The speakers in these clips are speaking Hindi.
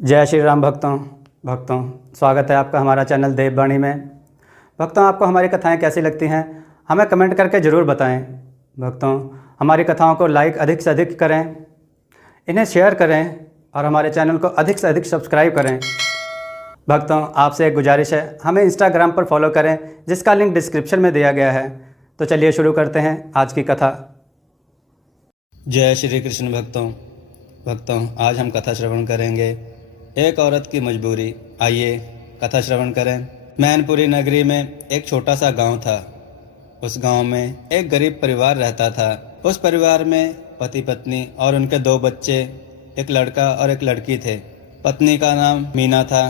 जय श्री राम भक्तों स्वागत है आपका हमारा चैनल देववाणी में। भक्तों, आपको हमारी कथाएं कैसी लगती हैं हमें कमेंट करके ज़रूर बताएं। भक्तों, हमारी कथाओं को लाइक अधिक से अधिक करें, इन्हें शेयर करें और हमारे चैनल को अधिक से अधिक सब्सक्राइब करें। भक्तों, आपसे एक गुजारिश है, हमें इंस्टाग्राम पर फॉलो करें जिसका लिंक डिस्क्रिप्शन में दिया गया है। तो चलिए शुरू करते हैं आज की कथा। जय श्री कृष्ण। भक्तों, आज हम कथा श्रवण करेंगे एक औरत की मजबूरी। आइए कथा श्रवण करें। मैनपुरी नगरी में एक छोटा सा गांव था। उस गांव में एक गरीब परिवार रहता था। उस परिवार में पति पत्नी और उनके 2 बच्चे, एक लड़का और एक लड़की थे। पत्नी का नाम मीना था।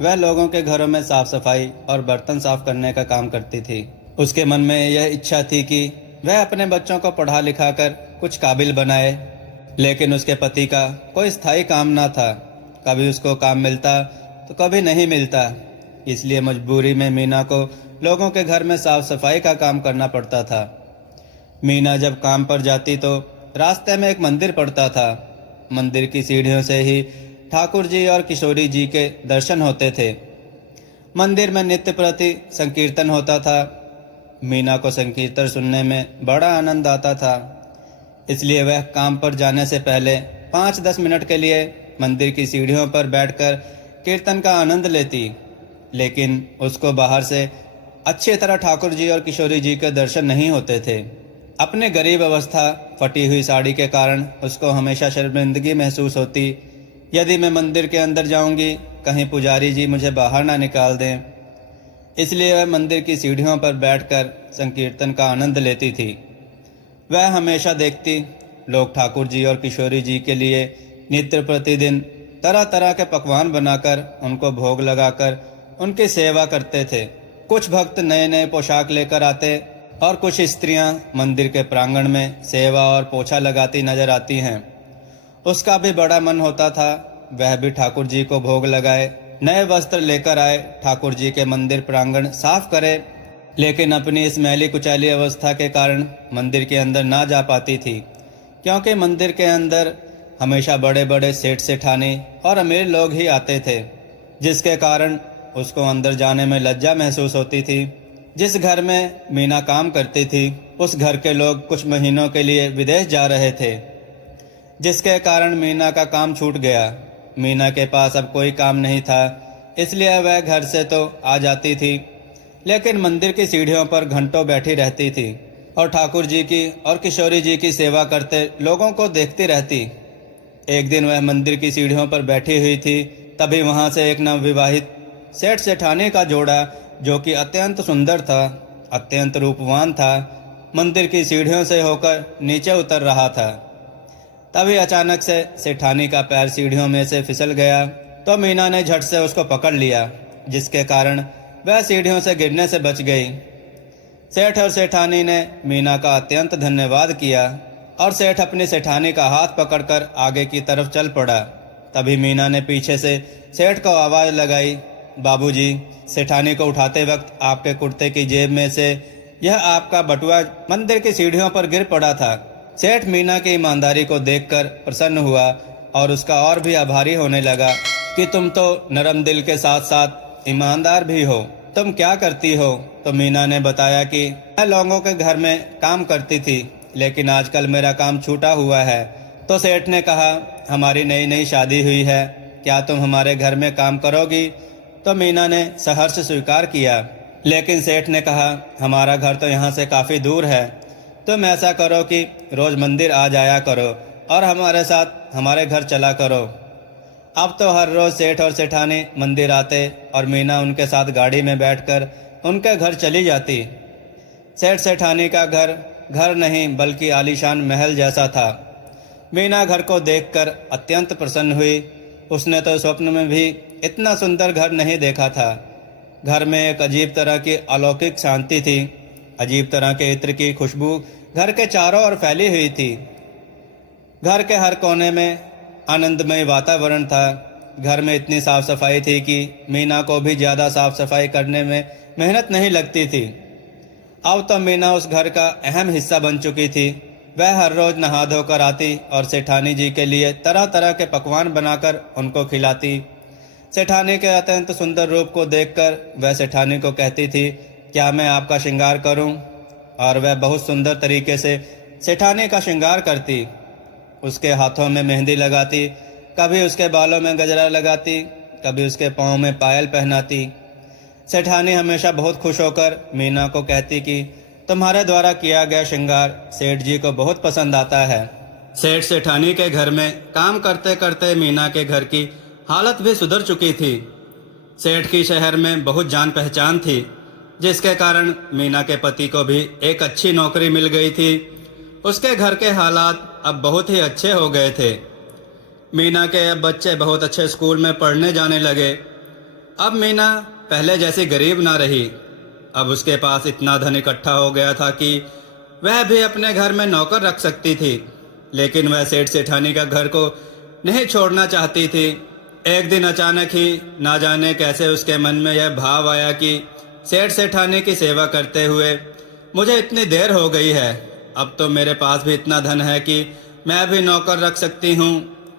वह लोगों के घरों में साफ सफाई और बर्तन साफ करने का काम करती थी। उसके मन में यह इच्छा थी कि वह अपने बच्चों को पढ़ा लिखा कर कुछ काबिल बनाए, लेकिन उसके पति का कोई स्थायी काम ना था। कभी उसको काम मिलता तो कभी नहीं मिलता। इसलिए मजबूरी में मीना को लोगों के घर में साफ सफाई का काम करना पड़ता था। मीना जब काम पर जाती तो रास्ते में एक मंदिर पड़ता था। मंदिर की सीढ़ियों से ही ठाकुर जी और किशोरी जी के दर्शन होते थे। मंदिर में नित्य प्रति संकीर्तन होता था। मीना को संकीर्तन सुनने में बड़ा आनंद आता था। इसलिए वह काम पर जाने से पहले 5-10 मिनट के लिए मंदिर की सीढ़ियों पर बैठकर कीर्तन का आनंद लेती। लेकिन उसको बाहर से अच्छी तरह ठाकुर जी और किशोरी जी के दर्शन नहीं होते थे। अपने गरीब अवस्था, फटी हुई साड़ी के कारण उसको हमेशा शर्मिंदगी महसूस होती। यदि मैं मंदिर के अंदर जाऊंगी, कहीं पुजारी जी मुझे बाहर ना निकाल दें। इसलिए वह मंदिर की सीढ़ियों पर बैठकर संकीर्तन का आनंद लेती थी। वह हमेशा देखती लोग ठाकुर जी और किशोरी जी के लिए नित्य प्रतिदिन तरह तरह के पकवान बनाकर उनको भोग लगाकर उनकी सेवा करते थे। कुछ भक्त नए नए पोशाक लेकर आते और कुछ स्त्रियां मंदिर के प्रांगण में सेवा और पोछा लगाती नजर आती हैं। उसका भी बड़ा मन होता था वह भी ठाकुर जी को भोग लगाए, नए वस्त्र लेकर आए, ठाकुर जी के मंदिर प्रांगण साफ करे। लेकिन अपनी इस मैली कुचैली अवस्था के कारण मंदिर के अंदर ना जा पाती थी, क्योंकि मंदिर के अंदर हमेशा बड़े बड़े सेठ सेठानी और अमीर लोग ही आते थे, जिसके कारण उसको अंदर जाने में लज्जा महसूस होती थी। जिस घर में मीना काम करती थी उस घर के लोग कुछ महीनों के लिए विदेश जा रहे थे, जिसके कारण मीना का काम छूट गया। मीना के पास अब कोई काम नहीं था, इसलिए वह घर से तो आ जाती थी, लेकिन मंदिर की सीढ़ियों पर घंटों बैठी रहती थी और ठाकुर जी की और किशोरी जी की सेवा करते लोगों को देखती रहती। एक दिन वह मंदिर की सीढ़ियों पर बैठी हुई थी, तभी वहां से एक नवविवाहित सेठ सेठानी का जोड़ा, जो कि अत्यंत सुंदर था, अत्यंत रूपवान था, मंदिर की सीढ़ियों से होकर नीचे उतर रहा था। तभी अचानक से सेठानी का पैर सीढ़ियों में से फिसल गया तो मीना ने झट से उसको पकड़ लिया, जिसके कारण वह सीढ़ियों से गिरने से बच गई। सेठ और सेठानी ने मीना का अत्यंत धन्यवाद किया और सेठ अपनी सेठानी का हाथ पकड़कर आगे की तरफ चल पड़ा। तभी मीना ने पीछे से सेठ को आवाज़ लगाई, बाबूजी, सेठानी को उठाते वक्त आपके कुर्ते की जेब में से यह आपका बटुआ मंदिर की सीढ़ियों पर गिर पड़ा था। सेठ मीना की ईमानदारी को देखकर प्रसन्न हुआ और उसका और भी आभारी होने लगा कि तुम तो नरम दिल के साथ साथ ईमानदार भी हो। तुम क्या करती हो? तो मीना ने बताया कि मैं लोगों के घर में काम करती थी, लेकिन आजकल मेरा काम छूटा हुआ है। तो सेठ ने कहा, हमारी नई नई शादी हुई है, क्या तुम हमारे घर में काम करोगी? तो मीना ने सहर्ष स्वीकार किया, लेकिन सेठ ने कहा, हमारा घर तो यहाँ से काफ़ी दूर है, तुम ऐसा करो कि रोज़ मंदिर आ जाया करो और हमारे साथ हमारे घर चला करो। अब तो हर रोज़ सेठ और सेठानी मंदिर आते और मीना उनके साथ गाड़ी में बैठकर उनके घर चली जाती। सेठ सेठानी का घर घर नहीं बल्कि आलीशान महल जैसा था। मीना घर को देखकर अत्यंत प्रसन्न हुई। उसने तो स्वप्न में भी इतना सुंदर घर नहीं देखा था। घर में एक अजीब तरह की अलौकिक शांति थी। अजीब तरह के इत्र की खुशबू घर के चारों ओर फैली हुई थी। घर के हर कोने में आनंदमय वातावरण था। घर में इतनी साफ सफाई थी कि मीना को भी ज़्यादा साफ सफाई करने में मेहनत नहीं लगती थी। अब तो मीना उस घर का अहम हिस्सा बन चुकी थी। वह हर रोज नहा धोकर आती और सेठानी जी के लिए तरह तरह के पकवान बनाकर उनको खिलाती। सेठानी के अत्यंत सुंदर रूप को देखकर वह सेठानी को कहती थी, क्या मैं आपका श्रृंगार करूं? और वह बहुत सुंदर तरीके से सेठानी का श्रृंगार करती। उसके हाथों में मेहंदी लगाती, कभी उसके बालों में गजरा लगाती, कभी उसके पाँव में पायल पहनाती। सेठानी हमेशा बहुत खुश होकर मीना को कहती कि तुम्हारे द्वारा किया गया श्रृंगार सेठ जी को बहुत पसंद आता है। सेठ सेठानी के घर में काम करते करते मीना के घर की हालत भी सुधर चुकी थी। सेठ की शहर में बहुत जान पहचान थी, जिसके कारण मीना के पति को भी एक अच्छी नौकरी मिल गई थी। उसके घर के हालात अब बहुत ही अच्छे हो गए थे। मीना के अब बच्चे बहुत अच्छे स्कूल में पढ़ने जाने लगे। अब मीना पहले जैसी गरीब ना रही। अब उसके पास इतना धन इकट्ठा हो गया था कि वह भी अपने घर में नौकर रख सकती थी, लेकिन वह सेठ सेठानी का घर को नहीं छोड़ना चाहती थी। एक दिन अचानक ही ना जाने कैसे उसके मन में यह भाव आया कि सेठ सेठानी की सेवा करते हुए मुझे इतनी देर हो गई है, अब तो मेरे पास भी इतना धन है कि मैं भी नौकर रख सकती हूँ।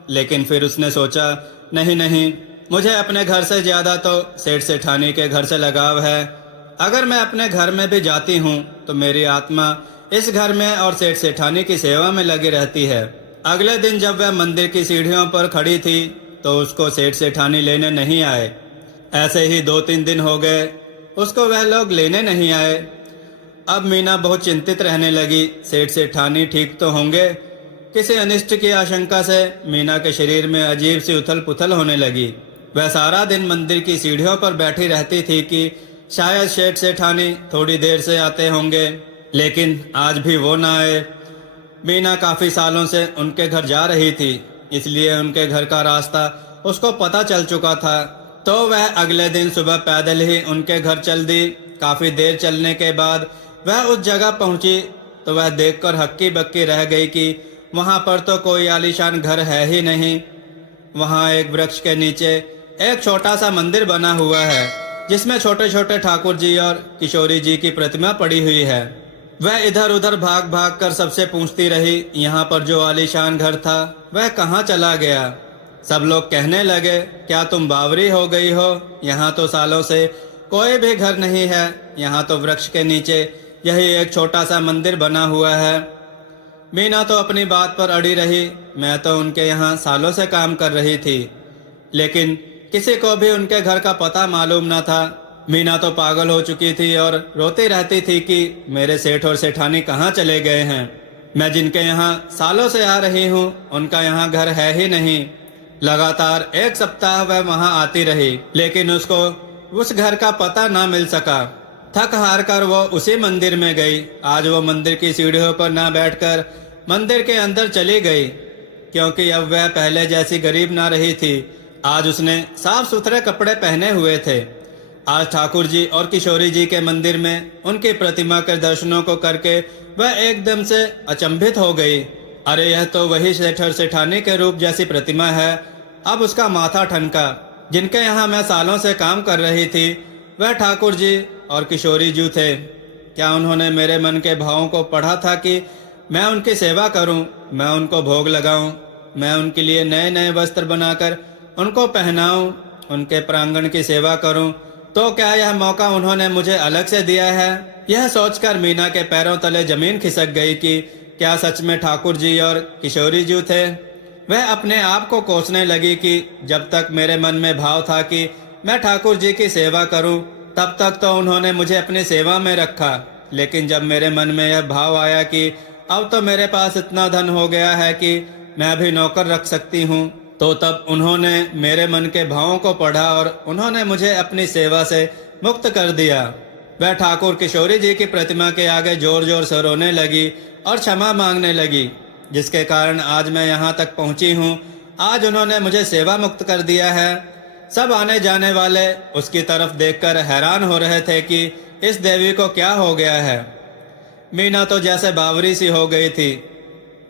लेकिन फिर उसने सोचा, नहीं, मुझे अपने घर से ज़्यादा तो सेठ सेठानी के घर से लगाव है। अगर मैं अपने घर में भी जाती हूँ तो मेरी आत्मा इस घर में और सेठ सेठानी की सेवा में लगी रहती है। अगले दिन जब वह मंदिर की सीढ़ियों पर खड़ी थी तो उसको सेठ सेठानी लेने नहीं आए। ऐसे ही 2-3 दिन हो गए, उसको वह लोग लेने नहीं आए। अब मीना बहुत चिंतित रहने लगी, सेठ सेठानी ठीक तो होंगे? किसी अनिष्ट की आशंका से मीना के शरीर में अजीब सी उथल पुथल होने लगी। वह सारा दिन मंदिर की सीढ़ियों पर बैठी रहती थी कि शायद सेठ सेठानी थोड़ी देर से आते होंगे, लेकिन आज भी वो ना आए। मीना काफ़ी सालों से उनके घर जा रही थी, इसलिए उनके घर का रास्ता उसको पता चल चुका था। तो वह अगले दिन सुबह पैदल ही उनके घर चल दी। काफ़ी देर चलने के बाद वह उस जगह पहुंची तो वह देखकर हक्की बक्की रह गई कि वहां पर तो कोई आलीशान घर है ही नहीं। वहां एक वृक्ष के नीचे एक छोटा सा मंदिर बना हुआ है, जिसमें छोटे छोटे ठाकुर जी और किशोरी जी की प्रतिमा पड़ी हुई है। वह इधर उधर भाग भाग कर सबसे पूछती रही, यहाँ पर जो आलीशान घर था वह कहाँ चला गया। सब लोग कहने लगे, क्या तुम बावरी हो गई हो? यहाँ तो सालों से कोई भी घर नहीं है, यहाँ तो वृक्ष के नीचे यही एक छोटा सा मंदिर बना हुआ है। मीना तो अपनी बात पर अड़ी रही। मैं तो उनके यहाँ सालों से काम कर रही थी, लेकिन किसी को भी उनके घर का पता मालूम न था। मीना तो पागल हो चुकी थी और रोती रहती थी कि मेरे सेठ और सेठानी कहाँ चले गए हैं। मैं जिनके यहाँ सालों से आ रही हूँ उनका यहाँ घर है ही नहीं। लगातार 1 सप्ताह वह वहाँ आती रही, लेकिन उसको उस घर का पता ना मिल सका। थक हार कर वो उसी मंदिर में गई। आज वो मंदिर की सीढ़ियों पर ना बैठकर मंदिर के अंदर चली गई, क्योंकि अब वह पहले जैसी गरीब ना रही थी। आज उसने साफ सुथरे कपड़े पहने हुए थे। आज ठाकुर जी और किशोरी जी के मंदिर में उनकी प्रतिमा के दर्शनों को करके वह एकदम से अचंभित हो गई। अरे यह तो वही सेठ और सेठानी के रूप जैसी प्रतिमा है। अब उसका माथा ठनका। जिनके यहाँ मैं सालों से काम कर रही थी वह ठाकुर जी और किशोरी जी थे। क्या उन्होंने मेरे मन के भावों को पढ़ा था कि मैं उनकी सेवा करूं, मैं उनको भोग लगाऊं, मैं उनके लिए नए नए वस्त्र बनाकर उनको पहनाऊं, उनके प्रांगण की सेवा करूं? तो क्या यह मौका उन्होंने मुझे अलग से दिया है? यह सोचकर मीना के पैरों तले जमीन खिसक गई कि क्या सच में ठाकुर जी और किशोरी जी थे? वह अपने आप को कोसने लगी कि जब तक मेरे मन में भाव था कि मैं ठाकुर जी की सेवा करूं, तब तक तो उन्होंने मुझे अपनी सेवा में रखा। लेकिन जब मेरे मन में यह भाव आया कि अब तो मेरे पास इतना धन हो गया है कि मैं भी नौकर रख सकती हूँ, तो तब उन्होंने मेरे मन के भावों को पढ़ा और उन्होंने मुझे अपनी सेवा से मुक्त कर दिया। वह ठाकुर किशोरी जी की प्रतिमा के आगे जोर जोर से रोने लगी और क्षमा मांगने लगी, जिसके कारण आज मैं यहाँ तक पहुँची हूँ। आज उन्होंने मुझे सेवा मुक्त कर दिया है। सब आने जाने वाले उसकी तरफ देखकर हैरान हो रहे थे कि इस देवी को क्या हो गया है। मीना तो जैसे बावरी सी हो गई थी।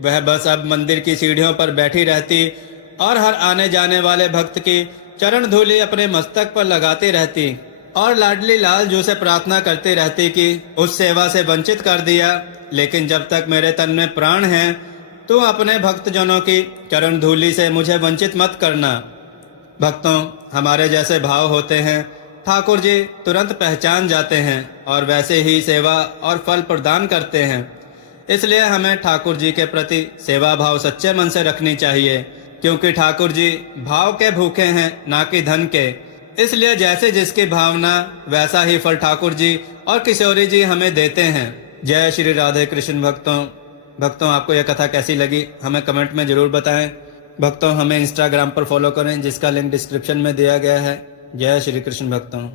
वह बस अब मंदिर की सीढ़ियों पर बैठी रहती और हर आने जाने वाले भक्त की चरण धूलि अपने मस्तक पर लगाती रहती। और लाडली लाल जो से प्रार्थना करती रहती कि उस सेवा से वंचित कर दिया, लेकिन जब तक मेरे तन में प्राण है तू अपने भक्तजनों की चरण धूलि से मुझे वंचित मत करना। भक्तों, हमारे जैसे भाव होते हैं ठाकुर जी तुरंत पहचान जाते हैं और वैसे ही सेवा और फल प्रदान करते हैं। इसलिए हमें ठाकुर जी के प्रति सेवा भाव सच्चे मन से रखनी चाहिए, क्योंकि ठाकुर जी भाव के भूखे हैं, ना कि धन के। इसलिए जैसे जिसकी भावना वैसा ही फल ठाकुर जी और किशोरी जी हमें देते हैं। जय श्री राधे कृष्ण। भक्तों आपको यह कथा कैसी लगी हमें कमेंट में जरूर बताएं। भक्तों, हमें इंस्टाग्राम पर फॉलो करें जिसका लिंक डिस्क्रिप्शन में दिया गया है। जय श्री कृष्ण भक्तों।